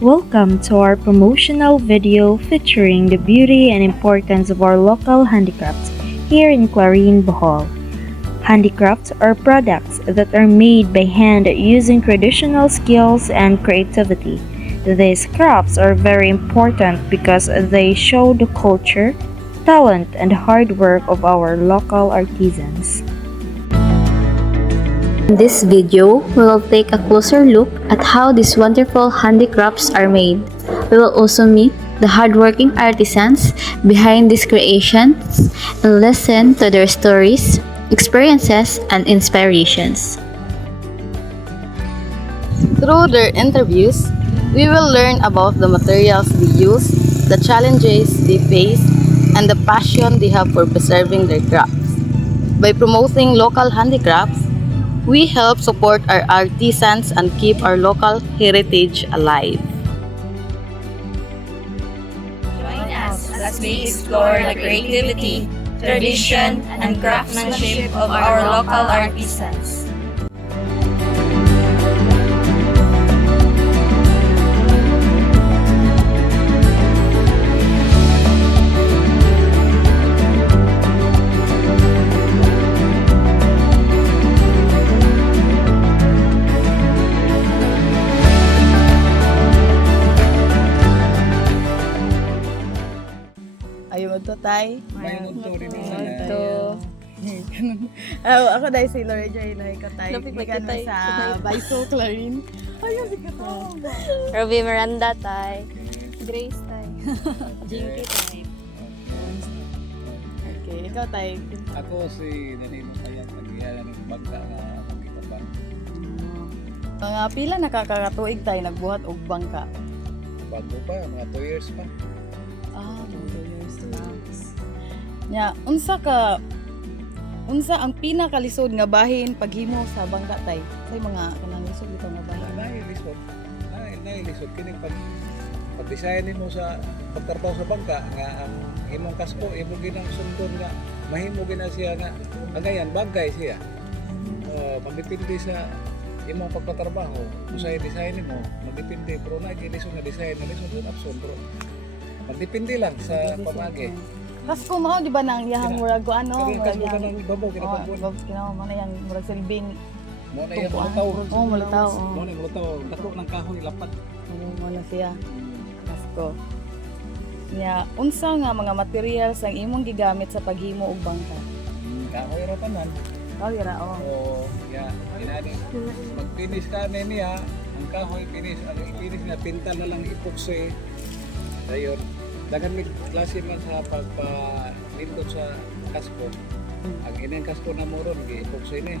Welcome to our promotional video featuring the beauty and importance of our local handicrafts here in Clarine, Bohol. Handicrafts are products that are made by hand using traditional skills and creativity. These crafts are very important because they show the culture, talent, and hard work of our local artisans. In this video, we will take a closer look at how these wonderful handicrafts are made. We will also meet the hardworking artisans behind these creations and listen to their stories, experiences, and inspirations. Through their interviews, we will learn about the materials they use, the challenges they face, and the passion they have for preserving their crafts. By promoting local handicrafts, we help support our artisans and keep our local heritage alive. Join us as we explore the creativity, tradition, and craftsmanship of our local artisans. Ayun to, Tay. Mayroon to rin isa na. Ito. Ako dahil si Lore Joy Loy ko, Tay. Bigan mo sa Baiso Clarine. Ayun, si Katong. Ruby Miranda, tay. Grace, tay. Jinky time. Okay, ikaw, Tay. Ako si Danilo Sayang, nag-iala ng bagta na makita ba? Mga pila nakakatuig, Tay, nagbuhat og bangka. Bago pa, mga 2 years pa. Ah, 2 years na. Nya, unsa ang pinakalisod nga bahin paghimo sa bangka, Tay? Say mga kanang lisod bitaw nga bahin. Nahilisod. Nahilisod. Kini pag-design mo sa pagtrabaho sa bangka, nga ang imong kasko, imong ginang sundon nga, mahimo gina siya nga, agayan, bagay siya. Magdepende sa imong pagpatrabaho. Kung sa design mo, magdepende. Pero nagilisod nga design, nalisod yung option, bro. Magdepende lang sa pamagi. Kasko mao di ba nang iyang murag ko ano, Kasi kasko ka ng babo, Oh, kinapagbuan. kinawa mo na yang murag silbing Mo na yung tubuan. mulutaw. Oh, mulutaw. Mo na yung mulutaw. Dako ng kahoy, lapad. Mo na siya. Kasko. Nya, unsa nga mga materials ang imong gigamit sa paghimo og bangka? Kahoy ra tanan. Kawira oh. O, ya, inani. Pag-finish ka na niya, ang kahoy finish, ang i-finish na pinta na lang epoxy. Ayun. Dagan may klase man sa pagpa-lindot sa kasko. Ang inang kasko na mo ron, i-epoxy ni.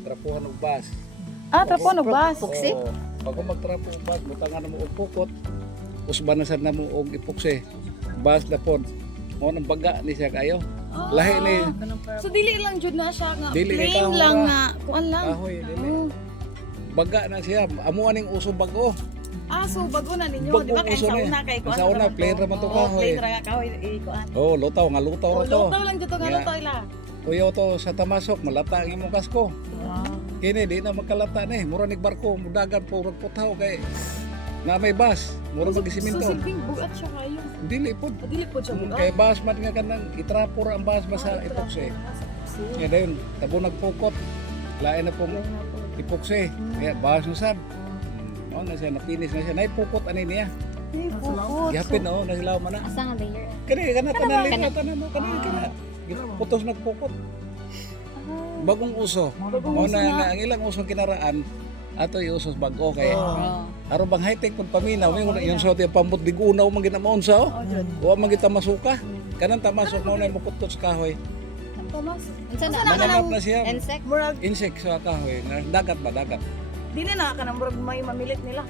Trapuhan og bas. Ah, trapo no bas. Oo. Bago magtrapo og bas, butangan na mo og pukot. Usban na sad na mo og epoxy. Bas na pod. Mo nang baga ni siya kayo. Lahi ni So dili lang jud na siya nga Dili ni plain kahoy lang ra. nga kuan lang. kahoy. Dili. Oh. Baga na siya. Amo aning uso bago. Ah, so bago na ninyo, Bago di ba? Kaya uso sa na una eh. kay kuan. Sa una, plain ra man to kahoy. Plain ra nga kahoy ikuan. Oh, lutaw nga lutaw ra to. Lutaw lang jud to nga Yeah. lutaw ila. Kuya to sa tamasok malata ang imong kasko. Wow. Kini di na magkalata ni. Mura nig barko, mudagan po rag putaw kay na may bus, mura So magsiminto. silbing bugat siya kayo. Dili pod. Dili po siya bugat. Kay bus man nga kanang itrapo ra ang bus ba sa epoxy. Kaya dayon, tabo nagpukot. Lain na pong epoxy. Kaya bus no sad. Mao na siya napinis na siya. Naipukot ani niya. Gihapin na nasilaw man na. Asa nga layer? Kani kana tanan mo kana. Putos nagpukot. Bagong uso. Mao na nga ang ilang uso kinaraan ato yung usos bago kay aron bang high-tech pud paminaw yung sa yung pambot bigunaw man ginamaon sa wa man kita masuka kanang tamasok mo na mukutot sa kahoy Unsa na? mananap na siya Insect? Murag insect sa kahoy dagat ba dagat dili na ka nang murag may mamilit nila.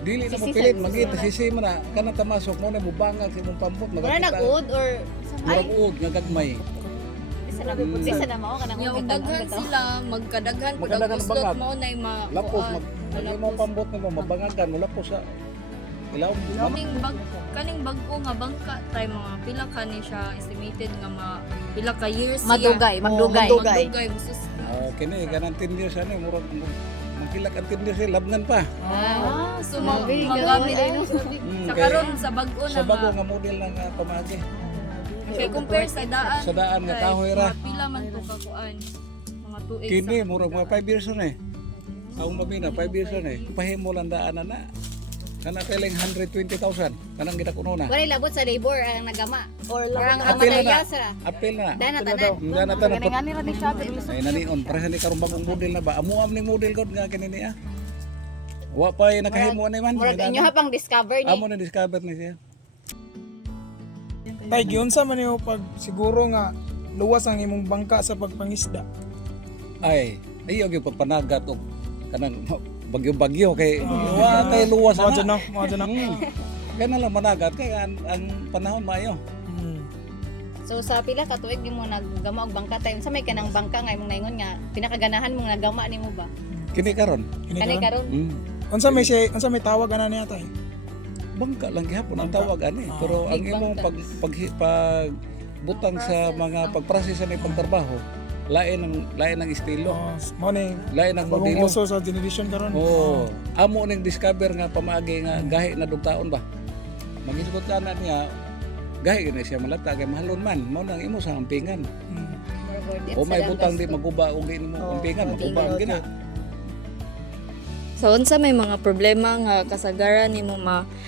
dili na Sisi mapilit sa- magita sisi mo na kanang tamasok mo na mubangag sa imong pambot Wala nag-uod or murag uod nga gagmay isa na mao kanang Yung daghan sila, magkadaghan po Magkadaghan ang ng bangag. uslot mo na yung lapos imong pambot mo mabangagan mo lapos sa ilaw kaning bagko nga bangka tay mga pila kani siya estimated nga pila ka years siya. Madugay, magdugay. Madugay. Magdugay, musus. kini ganang 10 years ano murag Magkilak ang tindi sila, labngan pa. So magamit din sa karon sa bag-o na Sa bago nga model ng pamagi. Kay compare sa daan. Sa daan nga kahoy ra. Mga pila man to kakuan. Mga tuig Kini, murag mga 5 years na eh. Ang mabina, 5 years na eh. Pahimo lang daan na. Kana teling 120,000. Kanang kita kuno na. Wala labot sa labor ang nagama. Or Orang ang Apil na na. materials ra. Apil na. Dana tanan. Dana tanan. Ngani ra ni sabi Ay nanion, para ni karong bagong model na ba? Amuam ni model god nga kini niya. Wa pa nakahimo ni man. Murag inyo pang discover ni. Amo na discover ni siya. Tay, giunsa man niyo pag siguro nga luwas ang imong bangka sa pagpangisda. Ay, ayaw gyud pagpanagat og kanang bagyo-bagyo kay wa kay luwas Mo na. dyan no, mo dyan no. Kaya na lang managat kay ang panahon maayo. Mm. So sa pila ka tuig nimo naggama og bangka tayo. Sa may kanang bangka nga imong naingon nga pinakaganahan mong nagama nimo ba? Kini karon. Kani karon. Unsa may tawag ana niya tay? Bangka lang gihapon ang tawag ani. Pero ang Big imong pag butang sa mga pagprosesa ni pagtrabaho, lain ang estilo, Mo ni lain ang bagong modelo. uso sa generation karon. Oh, amo ning discover nga pamaagi nga gahi na dugtaon ba. Magisgot ka na niya gahi na siya malata kay mahalon man mo nang imo sa ampingan. Mm. O may butang di maguba og di mo ampingan maguba ang gina. So unsa may mga problema nga kasagaran nimo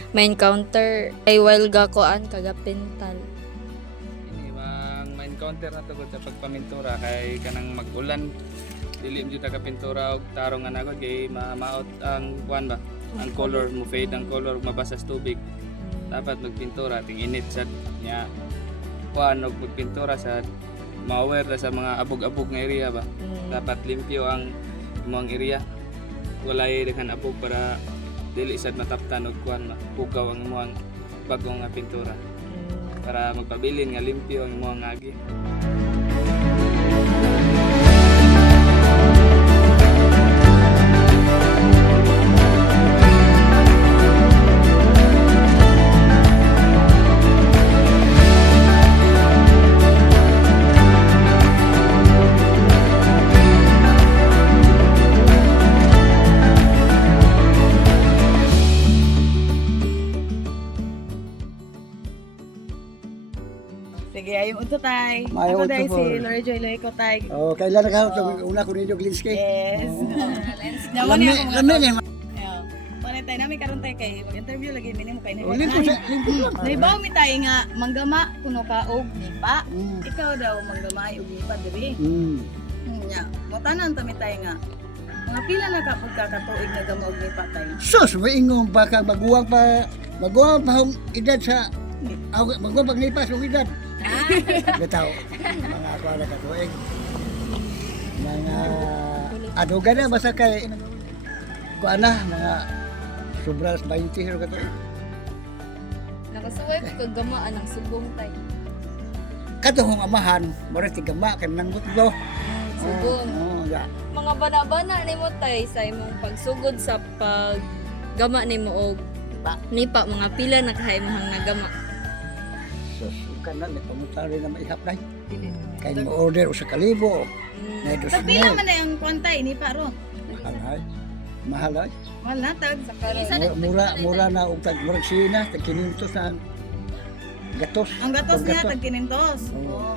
ma-encounter ay while gakuan kagapintal. Ini mang ma-encounter na tugod sa pagpamintura kay kanang mag-ulan dili mo ta ka pintura og tarong nga nagod kay mamaot ang kuan ba ang color mo fade ang color mabasa sa tubig. Dapat magpintura ting init sa nya kuan og magpintura sa ma-aware sa mga abog-abog nga area ba. Dapat limpyo ang imong area. Walay daghan abog para dili sad mataptan og kuan pugaw ang imong bagong nga pintura para magpabilin nga limpyo ang imong agi. Sige, ayong unto tay. Maayong Ako day unto si po. Lori Joy Loico tay. Oh, kailan na ka una ko ninyo Glinsky? Yes. Lami, lami ni. Panay tay namin karon tay kay mag-interview lagi minimo kay Oh, lingkod lang. Naibaw mi tay nga manggama kuno ka og nipa. Mm. Ikaw daw manggamay og nipa diri. Mm. Nya, motanan ta mi tay nga mga pila na ka pagkakatuig nga gama og nipa tay. Sus, maingong baka maguwang pa hong edad sa maguwang pag nipas ng edad. Gataw. Mga ako na katuig. Mga adugan na basta kay kuan na mga sobras 20 hero katuig. Nakasuway ko gamaan ang subong tay. Katuhong amahan, mura tigama kay nanggut do. Subong. Oh, ya. Mga bana-bana nimo tay sa imong pagsugod sa paggama nimo og nipa mga pila na kahay mo hang nagama. Sus, kanan ni pamutari na maihap na. Kaya mo order sa kalibo. Na dos Sa pila man na ang kontay nipa ro. Mahal ay. Mahal ay. Wala na tag sa karon. Mura na og tag murag sina tag 500 sa gatos. Ang gatos niya Paggatos. tag 500. Oo. Oo.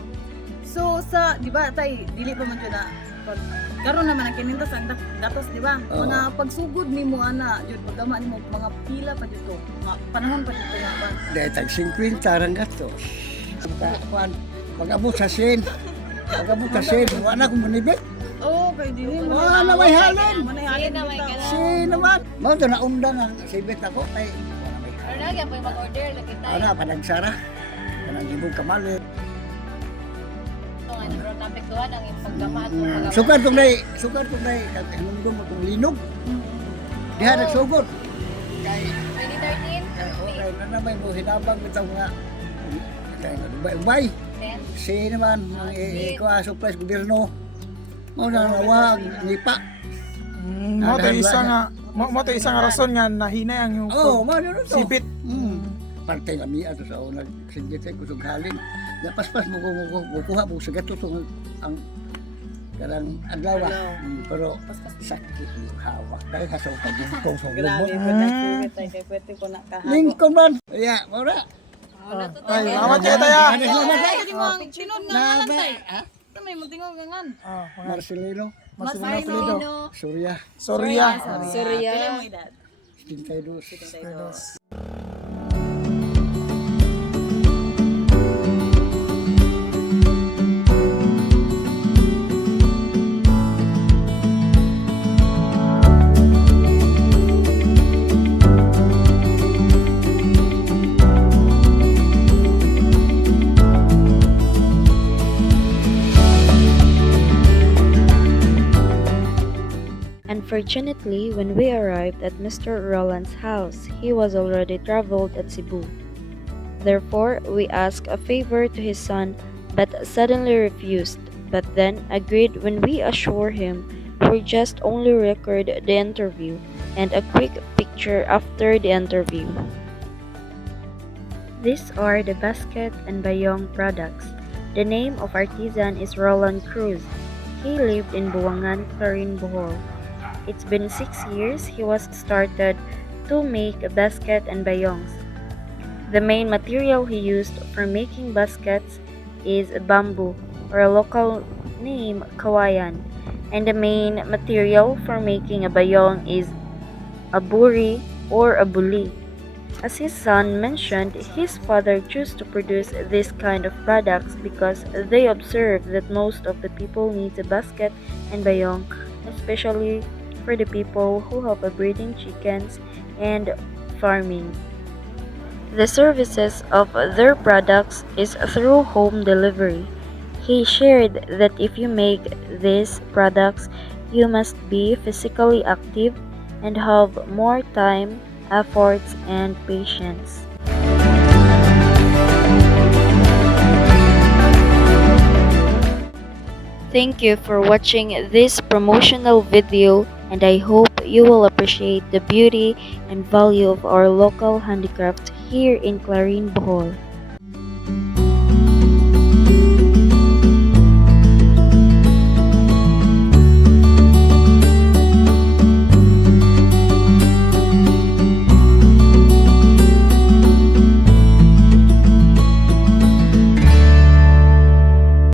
So sa di ba tay dili pa man jud na pag karon naman ang 500 ang gatos di ba? Oo. Mga pagsugod nimo ana jud paggama nimo mga pila pa jud to. Mga panahon pa jud to nga ba. Dahil tag 50 tarang gatos. Kuan pag-abot sa sin. Pag-abot sa sin, wala ko manibig. Oo, kay dili mo. Wala may halin. Manay halin Sige na, may bitaw. ganun. Sin naman. Mao to na undang ang sibit ako kay wala may Pero halin. lagi po mag-order lagi tayo. Ana panagsara. Kanang gibog kamali. Ito nga bro topic tuwa ang imong paggama at paggama. Sukar tunay kag hinungdom akong linog. Diha nagsugod. Kay 2013, okay na naman mo hinabang bitaw nga. Kay ubay. 10. Si naman ang ikuha surprise gobyerno. Mo na nawag nipa. Mo to isa nga mo to isa nga rason nga nahinay ang yung Oh, mo na to. sipit. Parte kami ato sa una singgit ko sug halin. Napaspas mo ko kuha mo sa gato ang Karang adlaw ba? Pero sakit yung hawak. Dahil hasong pag-ingkong sa Grabe, lubot. pagkasulit ay kay pwede ko na kahapon. Lingkong man. Ya, maura. Ay, salamat kayo tayo. Salamat tayo. Sinod nga Na nga ba? tay. Ha? May mutingog nga nga. Mga Marcelino. Marcelino. Surya. Surya. Pila mo edad? 52. Unfortunately, when we arrived at Mr. Roland's house, he was already traveled at Cebu. Therefore, we asked a favor to his son, but suddenly refused, but then agreed when we assure him we just only record the interview and a quick picture after the interview. These are the basket and bayong products. The name of artisan is Roland Cruz. He lived in Buangan, Clarin, Bohol. It's been 6 years he was started to make a basket and bayongs. The main material he used for making baskets is bamboo, or a local name kawayan, and the main material for making a bayong is a buri or a buli. As his son mentioned, his father chose to produce this kind of products because they observed that most of the people need a basket and bayong, especially for the people who have a breeding chickens and farming. The services of their products is through home delivery. He shared that if you make these products, you must be physically active and have more time, efforts, and patience. Thank you for watching this promotional video, and I hope you will appreciate the beauty and value of our local handicraft here in Clarin, Bohol.